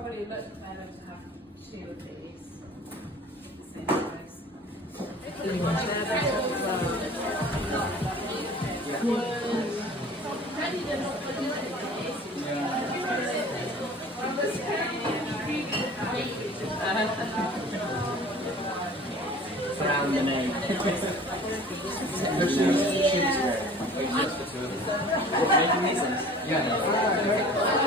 probably look better to have two of these. The same size. Around the name. Making these things? Yeah.